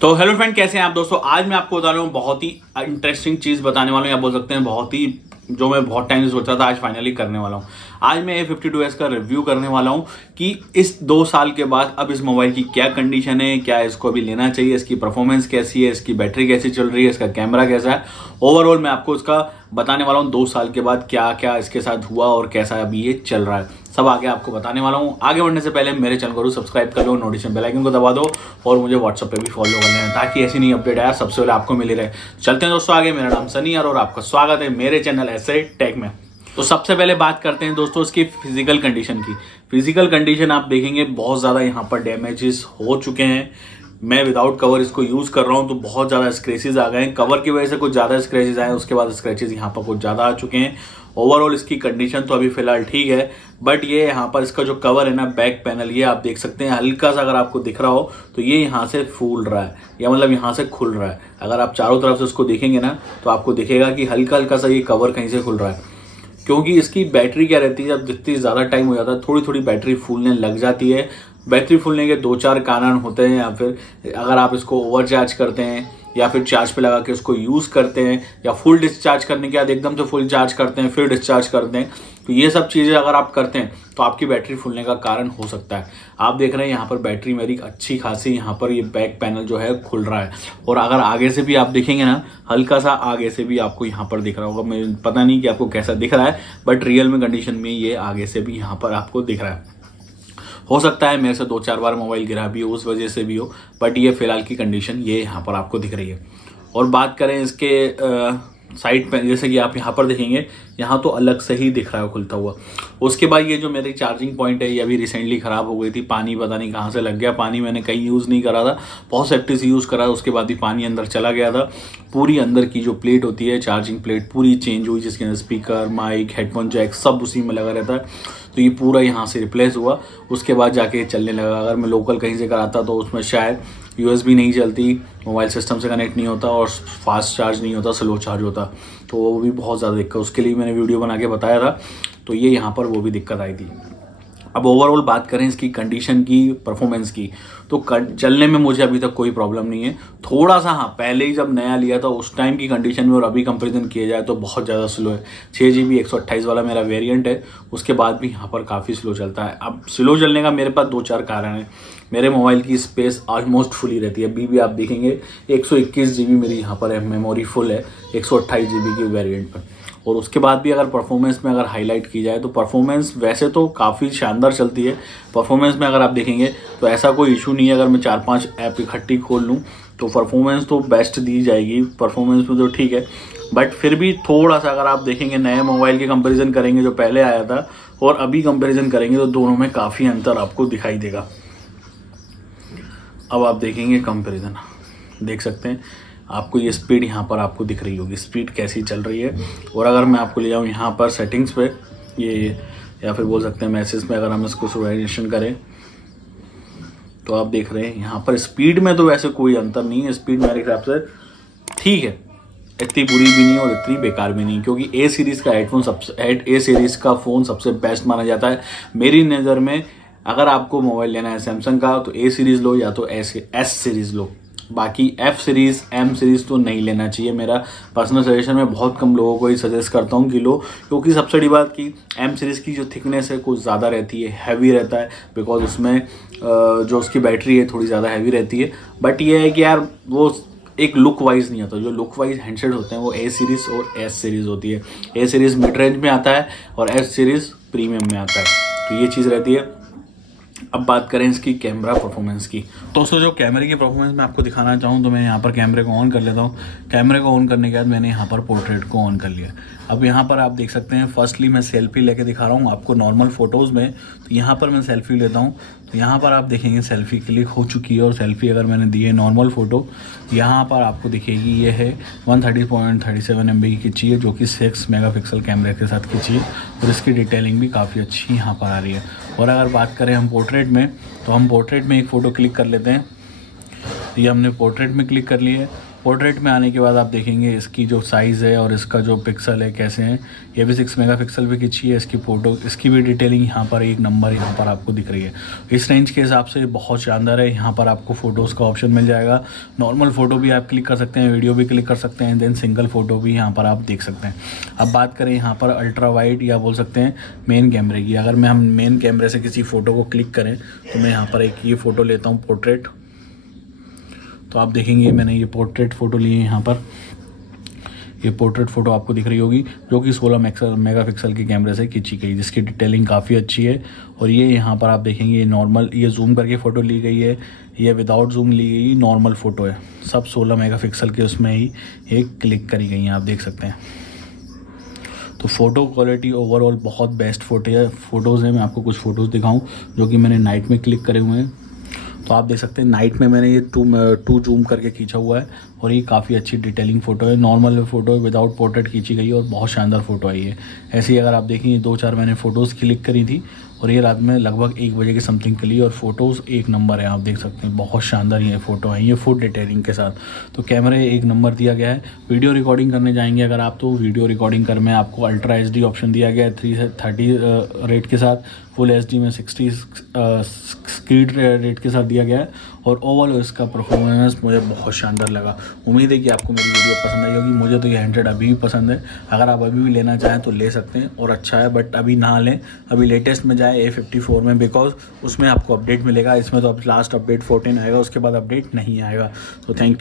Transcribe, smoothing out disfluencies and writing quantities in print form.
तो hello friend, कैसे हैं आप दोस्तों। आज मैं आपको बता रहा हूँ बहुत ही इंटरेस्टिंग चीज़ बताने वाला हूँ, या बोल सकते हैं बहुत ही जो मैं बहुत टाइम से सोचा था, आज फाइनली करने वाला हूँ। आज मैं A52s का रिव्यू करने वाला हूँ कि इस 2 साल के बाद अब इस मोबाइल की क्या कंडीशन है, क्या इसको अभी लेना चाहिए, इसकी परफॉर्मेंस कैसी है, इसकी बैटरी कैसी चल रही है, इसका कैमरा कैसा है। ओवरऑल मैं आपको इसका बताने वाला हूँ 2 साल के बाद क्या क्या इसके साथ हुआ और कैसा अभी ये चल रहा है, सब आगे आपको बताने वाला हूँ। आगे बढ़ने से पहले मेरे चैनल को सब्सक्राइब कर लो, नोटिफिकेशन बेल आइकन को दबा दो और मुझे व्हाट्सएप पे भी फॉलो कर लेना, ताकि ऐसी नई अपडेट आया सबसे पहले आपको मिली रहे। चलते हैं दोस्तों आगे। मेरा नाम सनी और आपका स्वागत है मेरे चैनल ऐसे टेक में। तो सबसे पहले बात करते हैं दोस्तों इसकी फिजिकल कंडीशन की। फिजिकल कंडीशन आप देखेंगे बहुत ज़्यादा यहाँ पर डैमेजेस हो चुके हैं। मैं विदाउट कवर इसको यूज़ कर रहा हूँ तो बहुत ज़्यादा स्क्रैचेस आ गए हैं। कवर की वजह से कुछ ज़्यादा स्क्रैचेस आए, उसके बाद स्क्रैचेस यहाँ पर कुछ ज़्यादा आ चुके हैं। ओवरऑल इसकी कंडीशन तो अभी फिलहाल ठीक है, बट ये यहाँ पर इसका जो कवर है ना, बैक पैनल, ये आप देख सकते हैं हल्का सा, अगर आपको दिख रहा हो तो ये यहाँ से फूल रहा है, या मतलब यहाँ से खुल रहा है। अगर आप चारों तरफ से उसको देखेंगे ना तो आपको दिखेगा कि हल्का हल्का सा ये कवर कहीं से खुल रहा है। क्योंकि इसकी बैटरी क्या रहती है, जब जितनी ज़्यादा टाइम हो जाता है थोड़ी थोड़ी बैटरी फूलने लग जाती है। बैटरी फूलने के 2-4 कारण होते हैं, या फिर अगर आप इसको ओवर चार्ज करते हैं या फिर चार्ज पे लगा के उसको यूज़ करते हैं, या फुल डिस्चार्ज करने के बाद एकदम से फुल चार्ज करते हैं फिर डिस्चार्ज करते हैं, तो ये सब चीज़ें अगर आप करते हैं तो आपकी बैटरी फूलने का कारण हो सकता है। आप देख रहे हैं यहाँ पर बैटरी मेरी अच्छी खासी, यहाँ पर ये बैक पैनल जो है खुल रहा है। और अगर आगे से भी आप देखेंगे ना, हल्का सा आगे से भी आपको यहाँ पर दिख रहा होगा। मुझे पता नहीं कि आपको कैसा दिख रहा है, बट रियल में कंडीशन में ये आगे से भी यहाँ पर आपको दिख रहा है। हो सकता है मेरे से 2-4 बार मोबाइल गिरा भी हो, उस वजह से भी हो, बट ये फिलहाल की कंडीशन ये यहाँ पर आपको दिख रही है। और बात करें इसके साइड पे, जैसे कि आप यहाँ पर देखेंगे, यहाँ तो अलग से ही दिख रहा है खुलता हुआ। उसके बाद ये जो मेरी चार्जिंग पॉइंट है, ये अभी रिसेंटली ख़राब हो गई थी। पानी पता नहीं कहाँ से लग गया, पानी मैंने कहीं यूज़ नहीं करा था, बहुत सेफ्टी से यूज़ करा, उसके बाद भी पानी अंदर चला गया था। पूरी अंदर की जो प्लेट होती है, चार्जिंग प्लेट पूरी चेंज हुई, जिसके अंदर स्पीकर, माइक, हेडफोन जैक सब उसी में लगा रहता है। तो ये पूरा यहाँ से रिप्लेस हुआ, उसके बाद जाके चलने लगा। अगर मैं लोकल कहीं से कराता तो उसमें शायद USB नहीं चलती, मोबाइल सिस्टम से कनेक्ट नहीं होता और फास्ट चार्ज नहीं होता, स्लो चार्ज होता, तो वो भी बहुत ज़्यादा दिक्कत, उसके लिए मैंने वीडियो बना के बताया था। तो ये यहाँ पर वो भी दिक्कत आई थी। अब ओवरऑल बात करें इसकी कंडीशन की, परफॉर्मेंस की, तो चलने में मुझे अभी तक कोई प्रॉब्लम नहीं है। थोड़ा सा हाँ, पहले ही जब नया लिया था उस टाइम की कंडीशन में और अभी कंपैरिजन किया जाए तो बहुत ज़्यादा स्लो है। 6GB 128 वाला मेरा वेरिएंट है, उसके बाद भी यहाँ पर काफ़ी स्लो चलता है। अब स्लो चलने का मेरे पास 2-4 कारण हैं। मेरे मोबाइल की स्पेस ऑलमोस्ट फुली रहती है, अभी भी आप देखेंगे 121GB मेरी यहाँ पर है, मेमोरी फुल है 128GB की वेरिएंट पर। और उसके बाद भी अगर परफॉर्मेंस में अगर हाईलाइट की जाए तो परफॉर्मेंस वैसे तो काफ़ी शानदार चलती है। परफॉर्मेंस में अगर आप देखेंगे तो ऐसा कोई इशू नहीं है। अगर मैं 4-5 ऐप इकट्ठी खोल लूँ तो परफॉर्मेंस तो बेस्ट दी जाएगी, परफॉर्मेंस में तो ठीक है। बट फिर भी थोड़ा सा अगर आप देखेंगे, नए मोबाइल के कंपेरिजन करेंगे जो पहले आया था और अभी कंपेरिजन करेंगे, तो दोनों में काफ़ी अंतर आपको दिखाई देगा। अब आप देखेंगे कंपेरिजन, देख सकते हैं आपको ये स्पीड यहाँ पर आपको दिख रही होगी, स्पीड कैसी चल रही है। और अगर मैं आपको ले जाऊँ यहाँ पर सेटिंग्स पे, ये या फिर बोल सकते हैं मैसेज में, अगर हम इसको सुपरवाइजेशन करें तो आप देख रहे हैं यहाँ पर स्पीड में तो वैसे कोई अंतर नहीं है। स्पीड मेरे हिसाब से ठीक है, इतनी बुरी भी नहीं और इतनी बेकार भी नहीं, क्योंकि A सीरीज़ का हेडफोन A सीरीज़ का फ़ोन सबसे बेस्ट माना जाता है मेरी नज़र में। अगर आपको मोबाइल लेना है सैमसंग का तो A सीरीज़ लो या तो S सीरीज़ लो, बाकी F सीरीज़ M सीरीज़ तो नहीं लेना चाहिए। मेरा पर्सनल सजेशन मैं बहुत कम लोगों को ही सजेस्ट करता हूँ कि लो, क्योंकि सबसे बड़ी बात कि M सीरीज़ की जो थिकनेस है कुछ ज़्यादा रहती है, हैवी रहता है, बिकॉज उसमें जो उसकी बैटरी है थोड़ी ज़्यादा हैवी रहती है। बट ये है कि यार वो एक लुक वाइज नहीं आता। जो लुक वाइज हैंडसेट होते हैं वो A सीरीज़ और S सीरीज़ होती है। A सीरीज़ मिड रेंज में आता है और S सीरीज़ प्रीमियम में आता है, तो ये चीज़ रहती है। अब बात करें इसकी कैमरा परफॉर्मेंस की। दोस्तों जो कैमरे की परफॉर्मेंस मैं आपको दिखाना चाहूँ तो मैं यहाँ पर कैमरे को ऑन कर लेता हूँ। कैमरे को ऑन करने के बाद मैंने यहाँ पर पोर्ट्रेट को ऑन कर लिया। अब यहाँ पर आप देख सकते हैं, फर्स्टली मैं सेल्फी लेके दिखा रहा हूँ आपको नॉर्मल फ़ोटोज़ में। तो यहाँ पर मैं सेल्फी लेता हूँ तो यहाँ पर आप देखेंगे सेल्फी क्लिक हो चुकी है, और सेल्फी अगर मैंने दी है नॉर्मल फ़ोटो, यहाँ पर आपको दिखेगी ये है 130.37 MB की खींची है, जो कि 6 मेगापिक्सल कैमरे के साथ खींची है, और इसकी डिटेलिंग भी काफ़ी अच्छी यहाँ पर आ रही है। और अगर बात करें हम पोर्ट्रेट में, तो हम पोर्ट्रेट में एक फ़ोटो क्लिक कर लेते हैं। ये हमने पोर्ट्रेट में क्लिक कर लिए, पोर्ट्रेट में आने के बाद आप देखेंगे इसकी जो साइज़ है और इसका जो पिक्सल है कैसे हैं। ये भी 6 मेगापिक्सल पे खींची है इसकी फ़ोटो, इसकी भी डिटेलिंग यहाँ पर एक नंबर यहाँ पर आपको दिख रही है। इस रेंज के हिसाब से बहुत शानदार है। यहाँ पर आपको फ़ोटोज़ का ऑप्शन मिल जाएगा, नॉर्मल फ़ोटो भी आप क्लिक कर सकते हैं, वीडियो भी क्लिक कर सकते हैं, देन सिंगल फ़ोटो भी यहाँ पर आप देख सकते हैं। अब बात करें यहाँ पर अल्ट्रा वाइड या बोल सकते हैं मेन कैमरे की, अगर हम मेन कैमरे से किसी फ़ोटो को क्लिक करें तो मैं यहाँ पर एक ये फ़ोटो लेता हूँ पोर्ट्रेट, तो आप देखेंगे मैंने ये पोर्ट्रेट फ़ोटो ली है। यहाँ पर ये पोर्ट्रेट फ़ोटो आपको दिख रही होगी जो कि 16 मेगापिक्सल के कैमरे से खींची गई, जिसकी डिटेलिंग काफ़ी अच्छी है। और ये यहाँ पर आप देखेंगे ये नॉर्मल, ये जूम करके फ़ोटो ली गई है, ये विदाउट जूम ली गई नॉर्मल फ़ोटो है। सब 16 मेगापिक्सल के उसमें ही ये क्लिक करी गई हैं, आप देख सकते हैं। तो फ़ोटो क्वालिटी ओवरऑल बहुत बेस्ट फ़ोटोज़ हैं। मैं आपको कुछ फ़ोटोज़ दिखाऊं जो कि मैंने नाइट में क्लिक करे हुए हैं, तो आप देख सकते हैं नाइट में मैंने ये टू जूम करके खींचा हुआ है और ये काफ़ी अच्छी डिटेलिंग फ़ोटो है। नॉर्मल फ़ोटो है, विदाउट पोर्ट्रेट खींची गई है और बहुत शानदार फ़ोटो आई है। ऐसे ही अगर आप देखेंगे 2-4 मैंने फ़ोटोज़ क्लिक करी थी और ये रात में लगभग 1 बजे के समथिंग के लिए, और फ़ोटोज़ एक नंबर है, आप देख सकते हैं बहुत शानदार ये फ़ोटो है, ये फुल डिटेलिंग के साथ। तो कैमरे एक नंबर दिया गया है। वीडियो रिकॉर्डिंग करने जाएंगे अगर आप, तो वीडियो रिकॉर्डिंग कर में आपको अल्ट्रा HD ऑप्शन दिया गया है 330 रेट के साथ, फुल HD में 60 स्पीड रेट के साथ दिया गया है। और ओवरऑल इसका परफॉर्मेंस मुझे बहुत शानदार लगा। उम्मीद है कि आपको मेरी वीडियो पसंद आई होगी। मुझे तो ये 100 अभी भी पसंद है, अगर आप अभी भी लेना चाहें तो ले सकते हैं और अच्छा है, बट अभी ना लें, अभी लेटेस्ट में जाए A54 में, बिकॉज उसमें आपको अपडेट मिलेगा। इसमें तो अब लास्ट अपडेट 14 आएगा, उसके बाद अपडेट नहीं आएगा। तो थैंक यू।